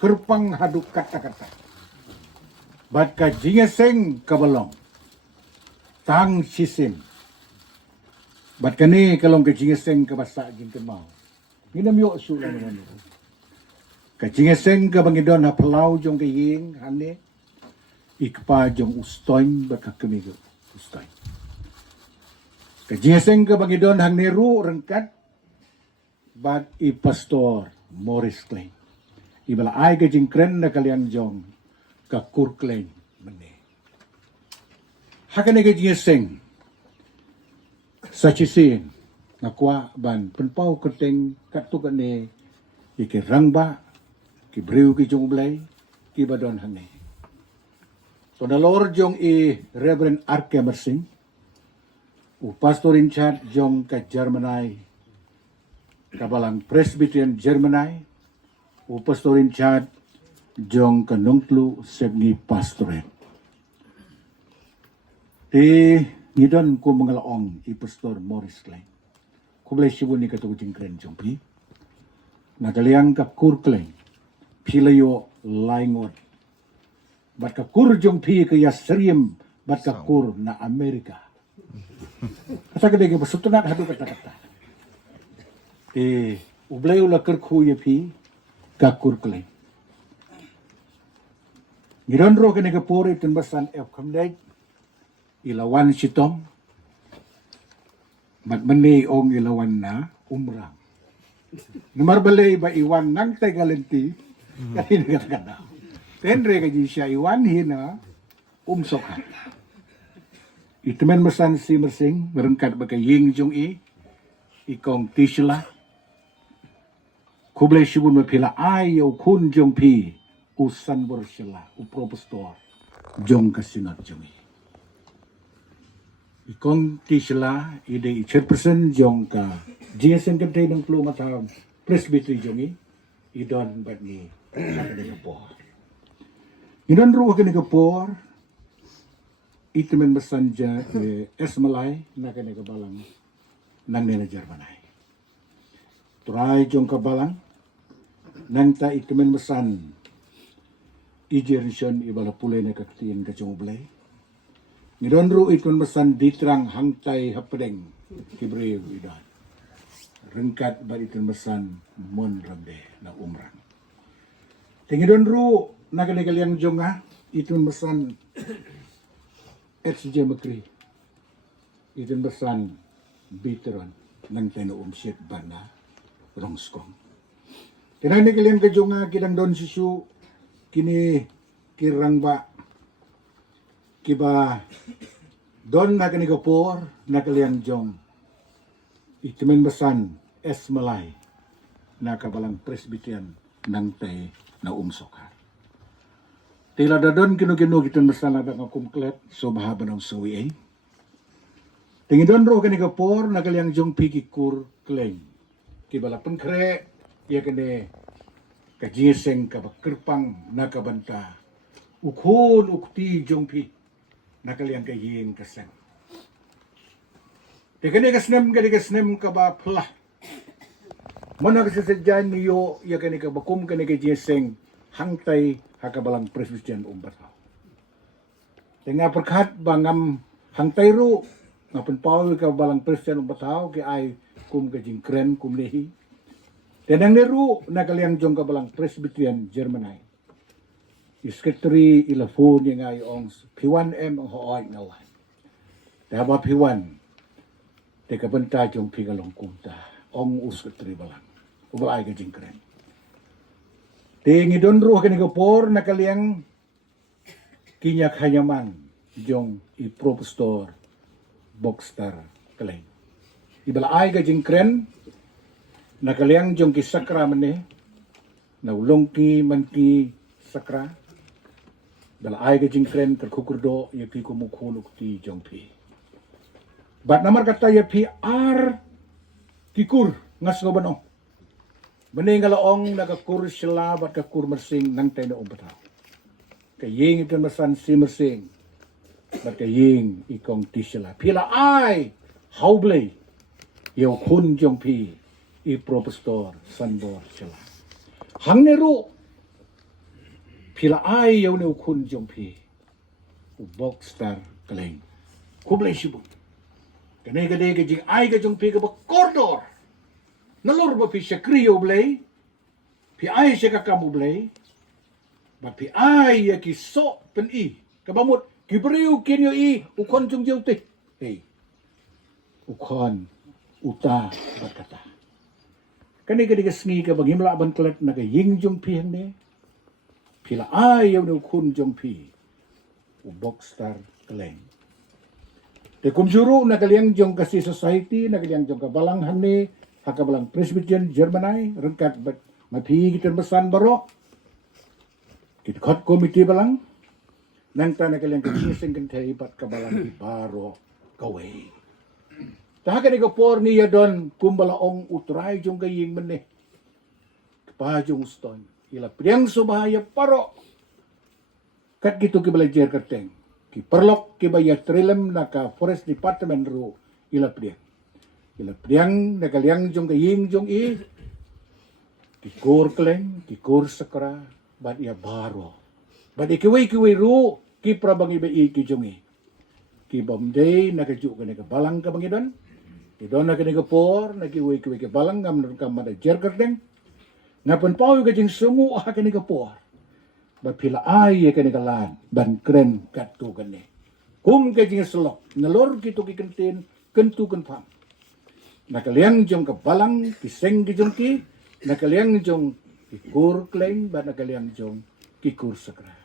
kerpang haduk kata-kata. Bat ka jingeseng kabalong. Tang sisim. Bat kani kalong ka jingeseng kabasa jing kemau. Nginam yo sulan naman ito. Ka jingeseng ka bangidon ha palaw jong kaying hane. Ikpa jong ustoin bat ka kamigo. Ustoin. Ka jingeseng ka bangidon hang neru rengkat. Bat i pastor Morris Klein. Ibala ay ka jingkren na kaliang jong ka kurklein mani. Hakan ka jingeseng sa chisin nakwa ban penpau keteng katukan ni ikirangba kibriu ki jong blay ki badon hane. Sonalor jong i Reverend Arke Mersing u pastor in charge jong ka Germanay kabalang Presbyterian Germanay u pastor in charge jong ka Nungtlu Sebni Pastorate. Ngidon ko mangalaong i Pastor Morris Klein. Kublay siya ni katuging kren jong pi. Nagaliang kapkur Klein. Pilayo laingot. Bat kakur jong pi kaya seriem bat kakur na Amerika. Kasa kadang basutunat hadu kata-kata. Ublay ula kerku ya pi kakur Klein. Ngidon ro kani kapuri tunbasan kamday. Ilawan sitom matmani ong ilawan na umrang. Numarbalay ba iwan nang tagalenti kaya nagkakada. Tenre kaji siya iwan hina umsokan. Itumen masan si Mersing merengkat baga ying jong ikong tisla. Kublay sibun mapila ayaw kun jong pi usan bersila upropestor jong kasinat jong Ikong tisla ide 100% jong ka jinsen kadai ng flu mata presbytery jongi idon bat ni nakadagapor. Idon ruwa kanagapor itemen masanja esmalay nakadagabalang nang nila Germanay. Turay jong kabalang nang ta itemen masan ijerisyon ibala pulay na kaktiin ka jong ublay. Ngidonro ikon masan ditrang hangtay hapedeng kibriw idan. Rengkat ba ikon masan mon rambe na umrang. Tingidonro nagaligaliang jonga ikon masan SJ Makri. Ikon masan biteron nang teno umsit ba na rongskong. Tinanigaliang kajonga kidang don sisu kini kirang ba kiba don nakanigapor nakaliang jong itimen basan esmalay nakabalang presbyterian nang tay na umsokar. Tila dadon kinu-kinu giton basan na kumklet so mahaba ng sawi Tingidon ro kanigapor nakaliang jong pikikur kleng kibala pengkre ya kene kajiseng kabakirpang nakabanta ukun ukti jong pi nakaliang kaying kasem. Kani kasnem ka ba pula. Mana kasasadyan niyo ya kani ka bakum kani ka jeseng hangtay hakabalang presbyterian umbataw. Tenga perkat bangam hangtay ro ngapun paul ka balang presbyterian umbataw ki ay kum ka jingkren kum lehi. Tenang neru nakaliang jong ka balang presbyterian Germanay. Isketri ilafon yang ay ongs P1M ang hoay nawan. Daba P1 teka benta jong pigalong kumta ong usketri balang. Ubalay ka jingkren. Tingi donro kanigapor nakaliang kinyak hanyaman jong ipropostor boxstar kalay. Ibalay ka jingkren nakaliang jong kisakra mani naulong ki man ki sakra dala ay ka jingkren terkukurdo ya pi kumukuluk ti jong pi. Bat namar kata ya pi ar kikur ngas ngobano. Meningalaong nagakur sila bat kakur mersing nang tayo na umbataw. Kaying ikan masan si mersing bat kaying ikong ti sila. Pila ay haublay yaw kun jong pi ipropostor sanbor sila. Hang nero pila ai yaw ne ukun jong pi u boxstar kaleng kublay sibu kanay gade ka jing ai ka jong pi ka ba kordor nalor ba pi siya kriyo blay pi ai siya kakamu blay ba pi ai ya ki so pen i kabamot kibriw kinyo i ukon jong jaw te hey ukon uta berkata kanay gade ka sngi ka bagimla ban klet na ka ying jong pi hande pila ai yaw ne ukun jong pi u boxstar kaleng te kumjuru na kaliang jong kasi society na kaliang jong kabalang hane hakabalang Presbyterian Germanay rengkat bat mapi kita besan baro kita khot komite balang nang ta na kaliang kising kan thai bat kabalang di baro kawai ta ka ni ko por ni yadon kumbalaong utray jong gaying meneh pa jong ston ila priang subahaya paro kat gitu ki belajar kerteng ki perlok ki bayar trilem na ka forest department ru ila priang na kaliang jong kaying jong i ki kor kleng ki kor sakra bad ya baro bad ikiway ru ki prabang iba i ki jong i ki bomday na kaju ka ka balang ka bangidon ki don na ka por na kiway ka balang ngam ka manager kerteng ngapun pau ka jing sungu ha ka por ba pila ai ka ni kalan ban kren katu kane kum ka jing selok nalor kitu ki kentin kentu kan pam nakaliang jong ka balang kiseng ki jong ki nakaliang jong ki kur kleng ba nakaliang jong ki kur sakra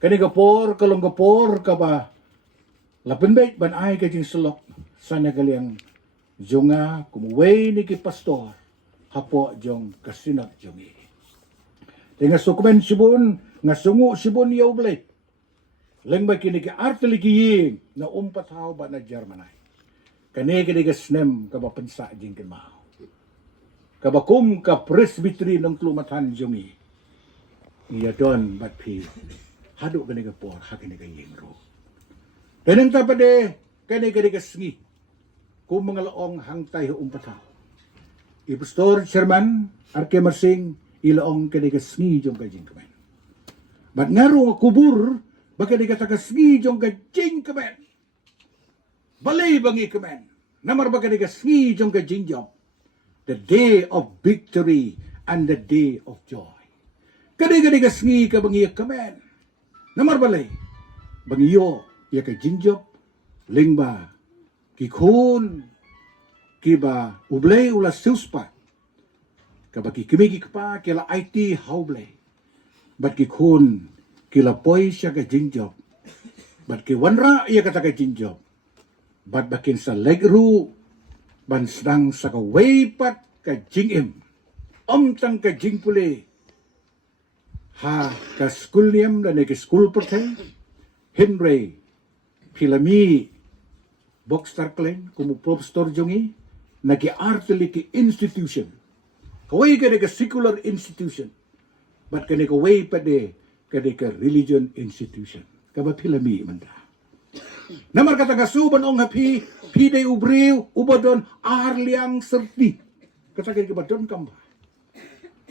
kani ka por kalong ka por ka ba lapen bet ban ai ka jing selok sa nakaliang jonga kumuway ni ki pastor hapo jong kasinat jong i tenga sukumen sibun nga sungu sibun yaw blay leng ba kini ki artili ki ying na umpataw ba na Germanay kani kini ka snem ka ba pensa jing kin mao ka ba kum ka presbytery ng klumatan jong i iya don bat pi hadu kani ka por ha kini ka ying ro teneng tapade kani ka sngi kum mga laong hangtay umpataw Pastor Sherman arke marsing ilaong kani ka sngi jong ka jing kamen bat ngaro nga kubur baka di ka sngi jong ka jing kamen balay bangi kamen namar baka di ka sngi jong ka jing job the day of victory and the day of joy kani ka sngi ka bangi kamen namar balay bangi yo ya ka jing job lingba kikun kiba ublay ula siuspa kabaki kimigi kapa kila IT haublay bat kikun kila poy siya ka jingjob bat ki wanra iya kata ka jingjob bat bakin sa legru ban sedang sa ka waypat ka jingim omtang ka jingpuli ha ka skulniam dan ka skul perteng Henry Pilami boxstar kleng kumu profesor jongi nagi artili ki institution kawai ka secular institution but ka kawai pade ka religion institution kaba Pilami manda namar kata ka suban ong hapi pide ubriw ubadon arliang serti kata ka badon kamba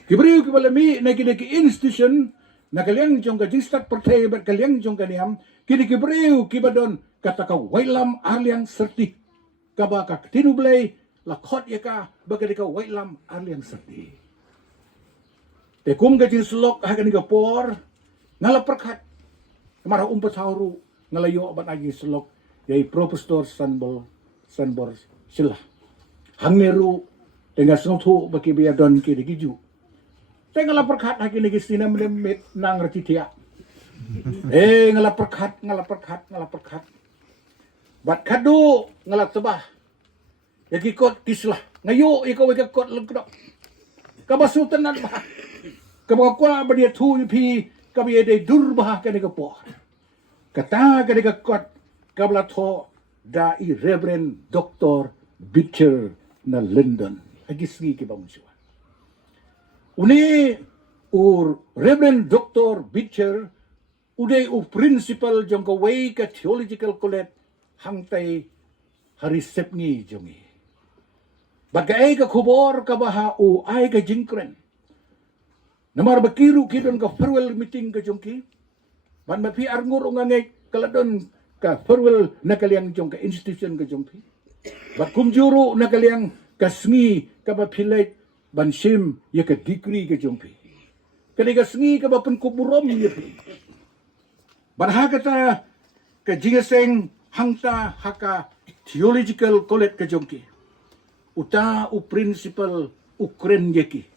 kibriw ki Pilami nagi institution nakaliang jong ka jistat pertay bat kaliang jong kaniam kini kibriw kibadon kata ka wailam arliang serti kaba ka tinublay lakot ya ka baga ka wailam arliang serti te kum ka jing slok ha ka por ngala perkat mara umpat hauru ngalayo bat agi slok yai profesor sanbor sila hangneru tenga snothu baki biadon ki digiju ngala perkat ha kini sinam lemit nang retitia ngala perkat bat kadu ngala tebah yaki kot kislah ngayo ikaw ikakot lengkap kabasutan nan bah kabakwa badia tu pi kabiyade durbah kani kapo kata kani kakot kabla tho da i Reverend Dr. Bitcher na London agisgi ki bangsuan uni ur Reverend Dr. Bitcher uday u principal jong ka way ka theological college hangtay harisep ni jongi bagay ka kubor ka baha u ay ka jingkren Namar bakiru kidon ka farewell meeting ka jongki. Ban mapi arngur ngangay kaladon ka farewell na kaliang jong ka institution ka jongki. Bat kumjuru na kaliang kasngi ka bapilay bansim ya ka degree ka jongpi. Kali kasngi ka bapan kuburom ya pi. Ban hakata ka jingaseng hangta haka theological college ka jongki. Uta u principal ukren yaki.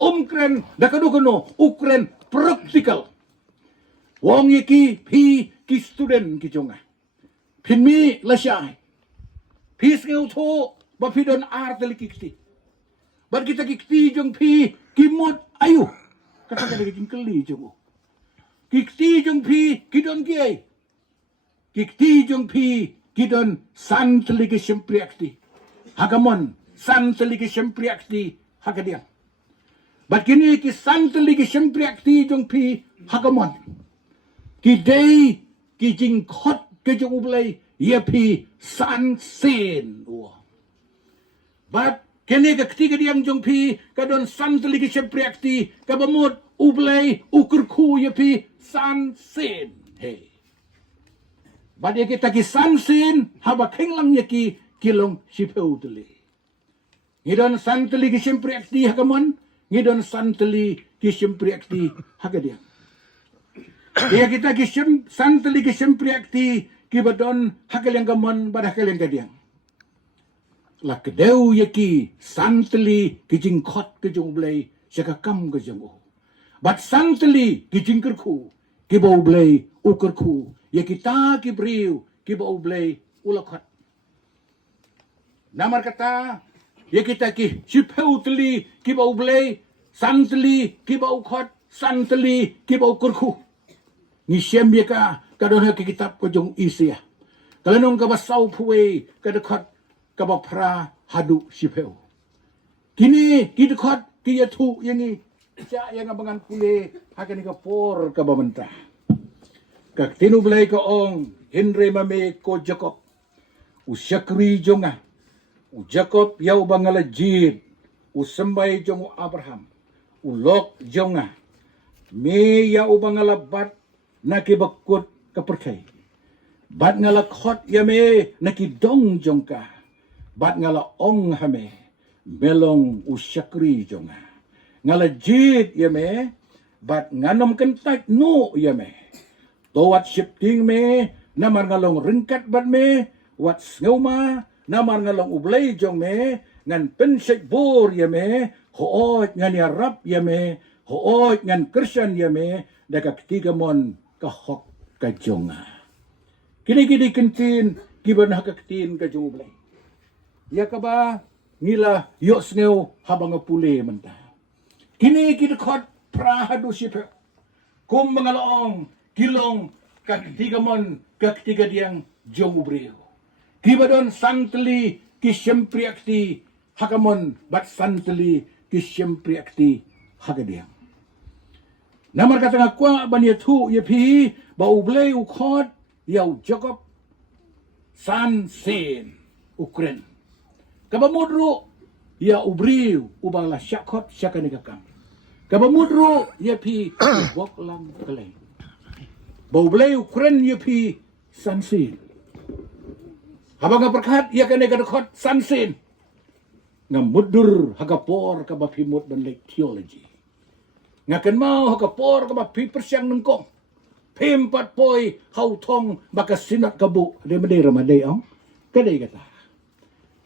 Kren dakadukono ukren practical. Wong yaki pi ki student ki jonga. Pinmi lasyai. Pi skeu to ba pi don art likikti. Bar kita kikti jong pi kimot ayu. Kata kada kingkeli jongo. Kikti jong pi kidon kiai. Kikti jong pi kidon santli ki sempriakti. Hagamon santli ki sempriakti hagadiang. Bat kini ki santli ki sempriakti jong pi hagamon. Ki day ki jingkot ke jong ublay ya pi san sen. Bat kini ka ketiga diang jong pi kadon santli ki sempriakti kabamut ublay ukurku ya pi san sen. Hey. Bat ya kita ki san sen haba kenglang ya ki kilong sipeu tuli. Ngidon santli ki sempriakti hagamon. Ngidon santli ki sempriakti hagadiang. Dia kita ki santli ki sempriakti ki badon hagaliang gamon pada hagaliang gadiang. La kedeu yaki santli ki jingkot ke jong blay syakakam ke jong. Bat santli ki jingkerku ki bau blay ukerku ya kita ki briu ki bau blay ulakot. Namar kata ya kita ki sipeu teli ki bau blay santli ki bau khot santli ki bau kurku ni syem ya ka kadon ki kitab ko jong isia kalanong ka basau puwe ka dekat ka bapra hadu sipeu kini ki dekat ki yatu yangi sia yang abangan pule hakani ka por ka bamenta ka tinu blay ka ong Henry mame ko Jacob usyakri jonga u Jacob yau bangala jid u sembay jong Abraham ulok jonga me ya u bangala bat nakibakut kaperkay bat ngala khot ya me nakidong jongka bat ngala ong hame belong u syakri jonga ngala jid ya me bat nganom kentak no ya me towat shifting me namar ngalong ringkat bat me wat ngauma namar ngalong ublay jong me ngan pensek bor ya me hoot ngan yarap ya me hoot ngan Kristen ya me daka ketiga mon kahok ka jonga kini kentin kiban hakatin ka jong ublay ya ka ba ngila yos ngeu habang pule menta kini kidakot prahadu sipe kum mangalaong kilong ka ketiga mon ka ketiga diang jong ubreo kibadon santli ki sempriakti hakamon bat santli ki sempriakti hagadiang. Namar kata ngakwa bania tu ye pi ba ublay ukhot yau Jacob san sen ukren. Kabamudro ya ubriu ubangla syakot syakanikakam. Kabamudro ye pi boklam kalay. Ba ublay ukren ye pi san sen. Habang perkat ia kena kadakot sansin. Ngamudur hagapor ka bapimut banlay theology. Ngakan mau hagapor ka bapi persyang nengkong. Pempat poi hautong baka sinat kabu. Ada madai ramadai ang. Kadai kata.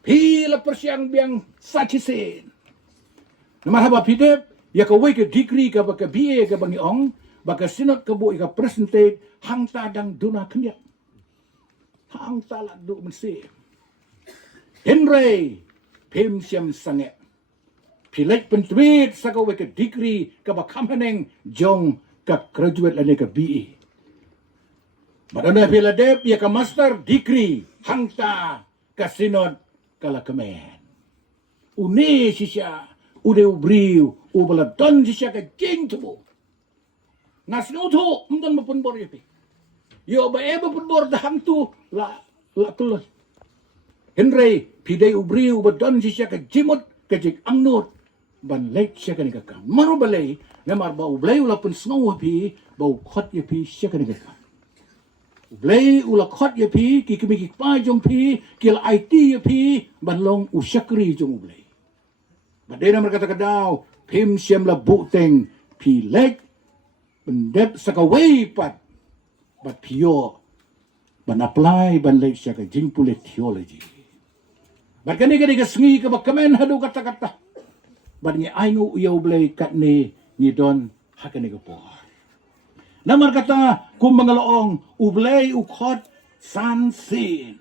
Pila persyang biang sachisin. Namar haba pidep. Ya ka way ka degree ka baka BA ka bangi ong. Baka sinat kabu ika presentate hang tadang duna kenyak. Hang talak du mensi. Henry pim siam sange. Pilek pentweet sa kawe ka degree ka bakamhaneng jong ka graduate lani ka BE. Madana pila dep ya ka master degree hangta ka sinod kala kamen. Uni siya ude ubriu ubaladon siya ka jing tubo. Nasnuto mdan mapunbor yapi. Yo ba eba punbor dahang tu la tulus. Henry pidai ubriu badon siya ka jimot ka jig angnot ban lek siya kani kakam. Maro balay, na marba ublay ula pun sngaw pi, bau khot ya pi siya kani kakam. Ublay ula khot ya pi, ki kimikik pa jong pi, kil IT ya pi, ban long usyakri jong ublay. Badena merkata kadaw, pim siyam la buteng, pi lek, bendep sakaway pat, bat piyo, ban apply, ban lek siya ka jingpule theology. Bat kani kasengi ka bakamen hadu kata-kata. Bat ngi aingu iya ublay kat ni don hakani ka po. Namar kata kung mga loong ublay ukhot sansin.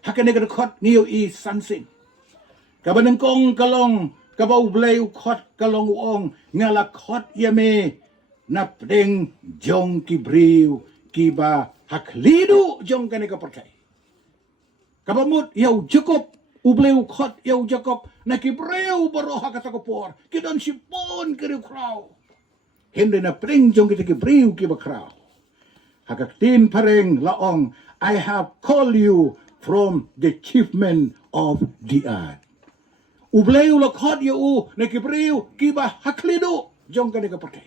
Hakani ka khot niyo i sansin. Kabanang kong kalong kaba ublay ukhot kalong uong ngalakhot yame napdeng jong kibriw kiba haklidu jong kani ka percay. Kabamut yaw Jacob ublay ukhot yaw Jacob nakibriw baroha katakopor kidon sipon kiri kraw. Hindi na pring jong kita kibriw kiba kraw. Hakaktin pareng laong I have called you from the chief men of the earth. Ublay ulakhot yaw nakibriw kiba haklidu jong kani ka percay.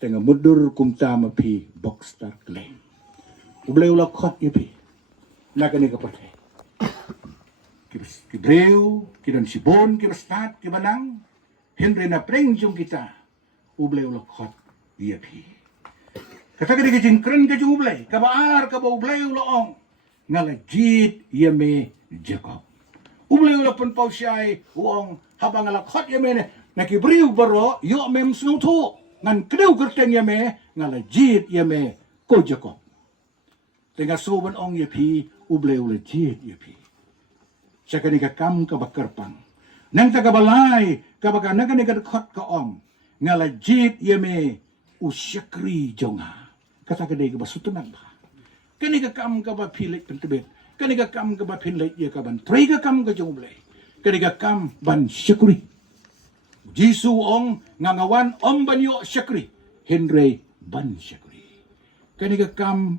Tengah mudur kumta mapi boxstar claim. Ublay ulakhot yapi. Nakani ka percay. Kibreu, kidan sibon, kibastat, kibanang, Henry na prengjong kita, ublay ulakhot yapi. Katagadi ka jingkren ka jing ublay, kabaar ka ba ublay ulaong, ngalajit yame Jacob. Ublay ulapon pao siya'y uong habang alakhot yame nakibriw baro, yo mem snauto, ngan kriw kerteng yame, ngalajit yame ko Jacob. Tengah suban ong yapi, ublay ulajit yapi. Siya kani kakam kabakarpang. Nang tagabalay, kabaga nagani kadakot kaong, ngalajit yame usyakri jonga. Katagaday ka ba sutunan ba? Kani kakam kabapilit pentibit. Kani kakam kabapilit ya kaban. Tray kakam ka jong ublay. Kani kakam ban syakri. Jisu ong ngangawan om banyo syakri. Henry ban syakri. Kani kakam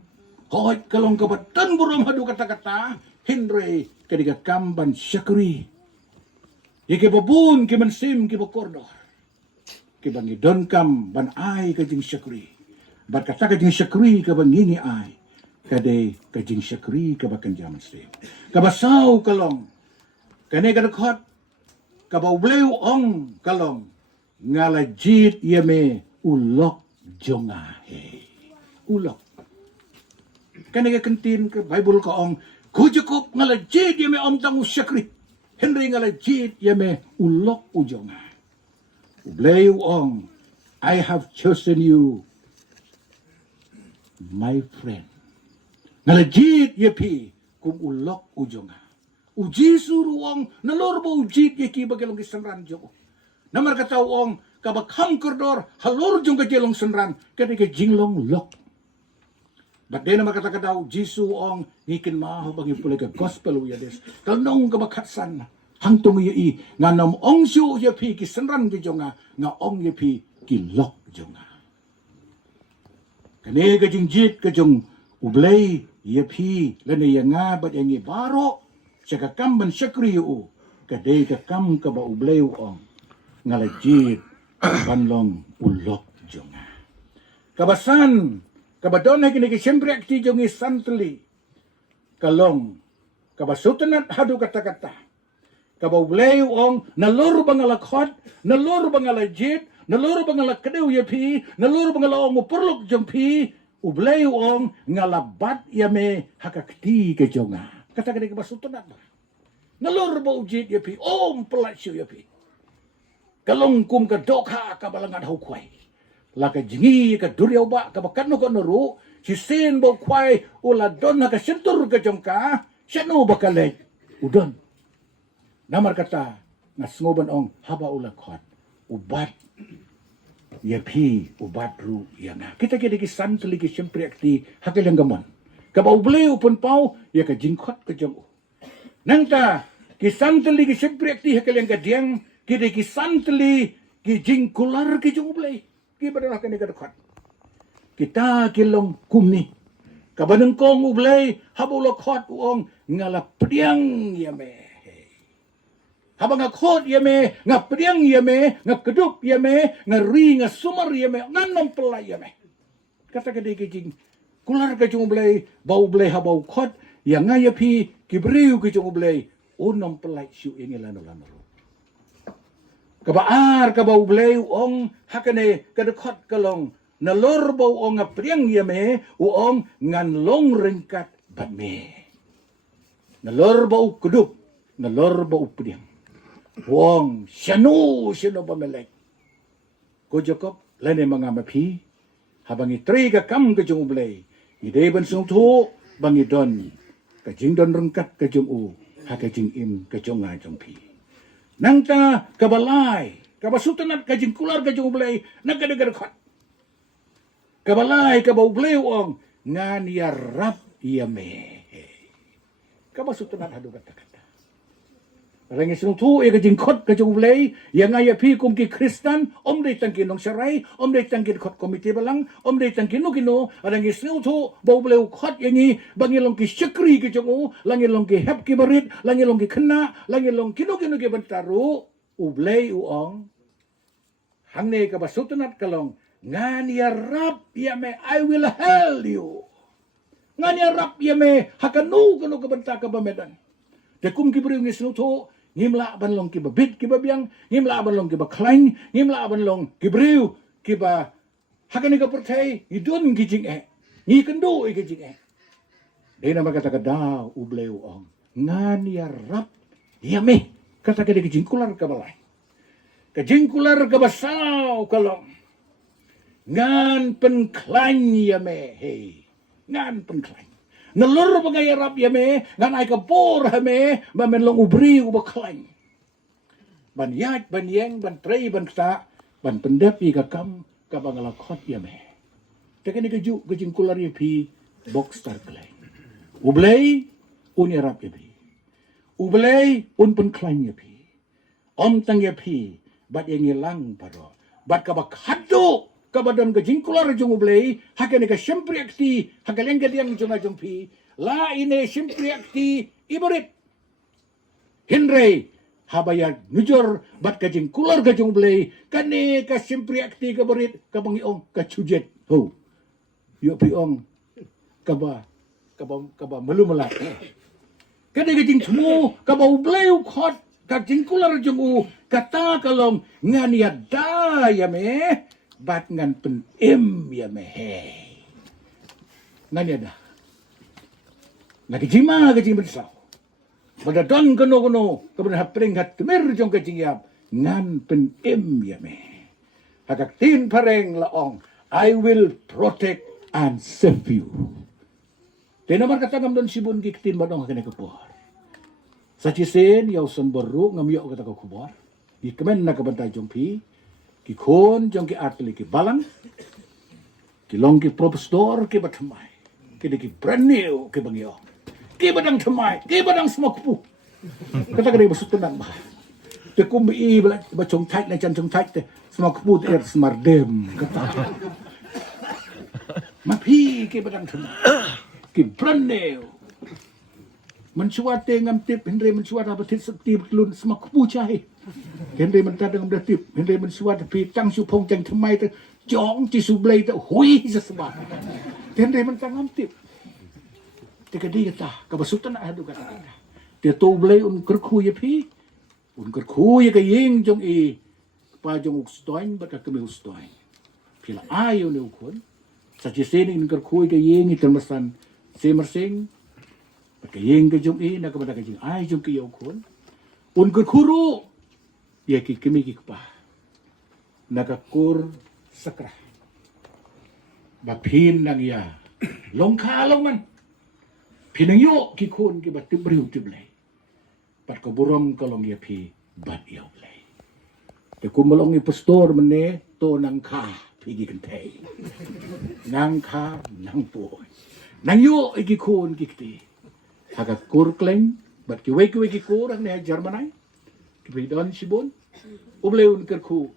hoit kalong kabatan burom hadu kata-kata. Henry kadiga kamban syakri. Yake babun kiman sim kibakordor. Kibangi don kam ban ay kajing syakri. Bat kata kajing syakri kabang ngini ay. Kade kajing syakri kabakan jaman sim. Kabasaw kalong. Kane kadakot. Kabawblew ong kalong. Ngalajit yame ulok jongahe. Ulok. Kane kakentin ka Bible ka ong Kujukup ngalajid yame omtang usyakri. Henry ngalajid yame ulok ujonga. Ublay ong, I have chosen you, my friend. Ngalajid yapi kum ulok ujonga. Uji suruong nalorbo ujid yaki bagalong kisanran jo. Namar katawong kabakam kordor halor jong kajelong sanran kani ka jinglong lok. But then naman katakadaw, Jisu ong ngikin maaho bagi pulay ka gospel uyades. Kalnong kabakatsan, hangtong yai, nga nam ong siyo yapi kisanran ki jonga, nga ong yapi kilok jonga. Kani ka jingjit ka jong ublay yapi, lanay nga bat yung ibaro, siya kakamban syakri yu, kaday kakam ka ba ublay ong, nga lajit, banlong ulok jonga. Kabasan, kabadon na kiniki siyempre akti yung isantli. Kalong, kabasutan at hadu kata-kata. Kabawlay ong naluro bang alakhot, naluro bang alajit, naluro bang alakadaw yapi, naluro bang alaong mupurlok jompi, ublay ong ngalabat yame hakakti ka jonga. Kata-kata kabasutan at ba? Naluro ba ujit yapi, pelasyo yapi. Kalong kum kadokha kabalangan hukway. Laka jingi ka duryaw ba kabakano ka naro si sin bo kway ula don na ka sentur ka jongka siya no bakaleg udon namar kata nga sngoban ong haba ula kwat ubat yapi ubat ru yana kita ki santli ki siyempre akti hakilang gamon kabaublay upon pau ya ka jingkot ka jong nang ta ki santli ki siyempre akti hakilang gadyang kita ki santli ki jingkular ki jong ublay Kibadah kani kadakot. Kita kilong kumni. Kabanang kong ublay, habulok hot uong ngalapriang yame. Habang nga khot yame, nga priang yame, nga kedup yame, nga ri, nga sumar yame, nga nampelay yame. Kata kadai kejing, kular ke jung blay, bau blay habau khot, yang nga yapi, kibriu ke jung blay, o nampelay siu ingi lano-lano. Kabaar kabau blay, ong hakane kadekot kalong, nalor bau ong nga priang yame, uong ngan long ringkat batme. Nalor bau kedup, nalor bau priang. Wong syanu pamelek. Ko Jacob lene mga mapi habang itri ka kam ka jung ublay. Ide ban sung thu bang idon ka jing don rengkat ka jung u ha ka jing im ka jung nga jung pi. Nang ta kabalay kabasutanat ka jing kular ka jung ublay nagadagar khot. Kabalay ka ba ublay wong ngan yarap yame. Kabasutanat hadu kata. Rangi sung thu e ka jing khot ka jung blay yang ay pi kum ki Kristan om dei tang kinong sarai om dei tang kin khot komite balang om dei tang kinu kinu rangi sung thu bau blay khot yangi bangi long ki syakri ki jung u langi long ki hep ki barit langi long ki khna langi long kinu ki bantaru u blay u ong hangne ka basutunat kalong ngan ya rap yame I will help you ngan ya rap yame hakanu kanu ka banta ka bamedan de kum ki bring ni sung thu ngimla ban long ki babit ki babiang ngimla ban long ki baklain ngimla ban long ki briu ki ba hakani ka pertai idun ki jing ni kendu ki jing de nama kata kada ubleu ong ngan ya rap ya me kata kada ki jingkular ka balai ka jingkular ka basau kalong ngan penklain ya me hey ngan penklain nalur bagay rap yame ngan ay kapor hame mamen long ubri ubaklan ban yat ban yeng ban trei ban sa ban pendapi ka kam ka bangala khot yame tekani ka ju ka jingkular yapi box star klay ublay un rap yapi ublay un penklan yapi om tang yapi bat yang ilang paro bat ka bakhadu kabadon ka jingkular jung ublay hakane ka syempre akti hakaleng ka diang jung ajung pi la ine syempre akti ibarit Henry habaya nujur bat ka jingkular ka jung ublay kane ka syempre akti ka barit ka bangiong ka chujet ho yo pi ong kaba melumelat kane ka jing thmu ka ba ublay khot ka jingkular jung u kata kalong ngania da yame bat ngan pen ya mehe ngan ya dah nakijima kajing bersau pada don kono kemudian hapring hat temer jong kajing yap ngan pen ya mehe hakak tin pareng laong I will protect and save you tenamar kata ngam don sibun giktin badong kene kepor sacisen yau son baru ngam yo kata ko kubor ikemen na kabanta jong pi ki khon jong ki atli ki balang ki long ki profesor ki batmai ki de ki brandnew ki bangyo ki badang thamai ki badang smoku kata kare basutunan ba te kum i ba chong thai na chan chong thai te smoku te smardem kata ma phi ki badang thamai ki brandnew mencuat ngam tip Henry mencuat apa tit tip lun smoku chai Henry mentadang dah tip Henry mensuat pi tang su phong chang thamai te chong chi su blai te hui sa sba Henry mentang tip te ka di ta ka basutan adu ka te to blai un kerkhu ye pi un kerkhu ye ka yeng jong i pa jong ukstoin ba ka kemi ukstoin pila ayo ne ukon sa chi sen in kerkhu ye ka yeng i termasan semersing ba ka yeng ka jong i na ka ba ka jing ai jong ki ukon un kerkhu ya ki kemi ki pa nakakur sakra bapin nang ya long kha long man pinang yo ki khon ki bat tibriu tiblay pat ko burom ko long ya pi bat yaw blay te kumalong ni pastor mane to nang kha pigi kentay nang kha nang po nang yo ki khon ki kti haga kur kleng bat ki we ki kur ang ne Germanay kipidon sibon ubleun kerku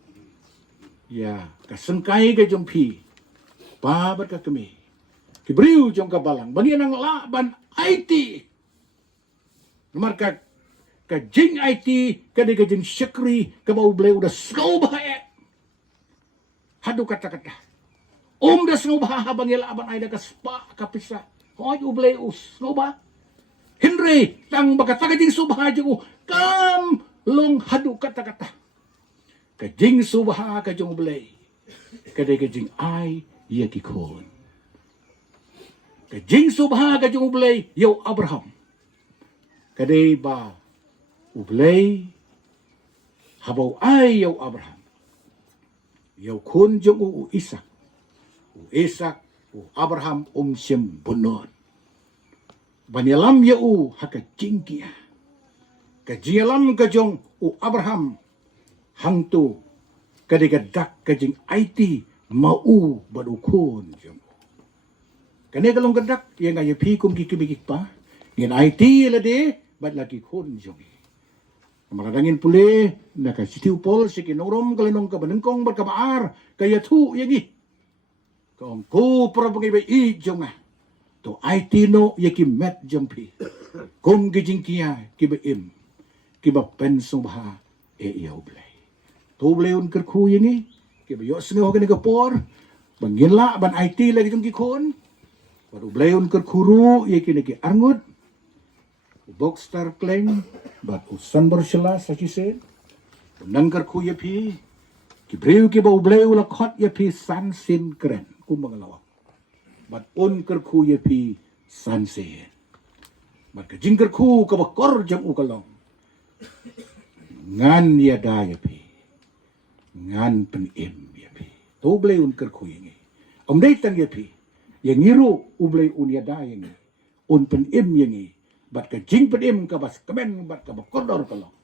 ya kasengkai ke jong pi pa bat ka kemi kibriu jong ka balang bani nang la ban IT marka kajing IT kada kajing syakri kabau blay udah snow bae hadu kata-kata dah snow bah habang yala abang ay spa kapisa hoy ublay snow ba Henry tang bakata kajing subha jo kam long hadu kata-kata kajing subha kajing ublay kada kajing ay yakikon kajing subha kajing ublay yaw Abraham kada ba ublay habaw ay yaw Abraham yaw kun jong u Isak u Abraham siyem bunod banyalam ya u haka jingkia kajialam kajong u Abraham hangtu kadigadak kajing IT mau badukun jong kani kalong gadak yang ayo pi kum kikimikik pa ngin IT lade bat lagi kun jong maradangin pule nakasitiu pol sikinorom kalinong kabanengkong berkabaar kaya tu yagi kong ko para pangiba i jonga to IT no yaki met jampi kum gijing kia kiba im kiba pensong baha iyaw blay to blayon kerku yangi kiba yo sengaw ka nagapor banginla ban IT lagi jong kikon baru blayon kerkuru yaki nagi arngut Boxstar Kleng bat usan bersela sakisen nangkar ku yapi kibreu ki bau bleu la khot yapi san sin kren ku mangalawa bat on kar ku yapi san sin bat ka jingkar ku ka bakor jam u kalong ngan ya da yapi ngan pen im yapi to bleu un kar ku yangi om dei tang yapi yang ngiru u bleu un ya da yangi un pen im yangi bat ka jing pedim ka bas kemen bat ka bakodor kalong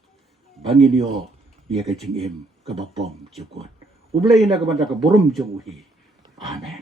bangin yo ya ka jing im ka bapom cukut ublay na ka banda ka burum jong uhi amen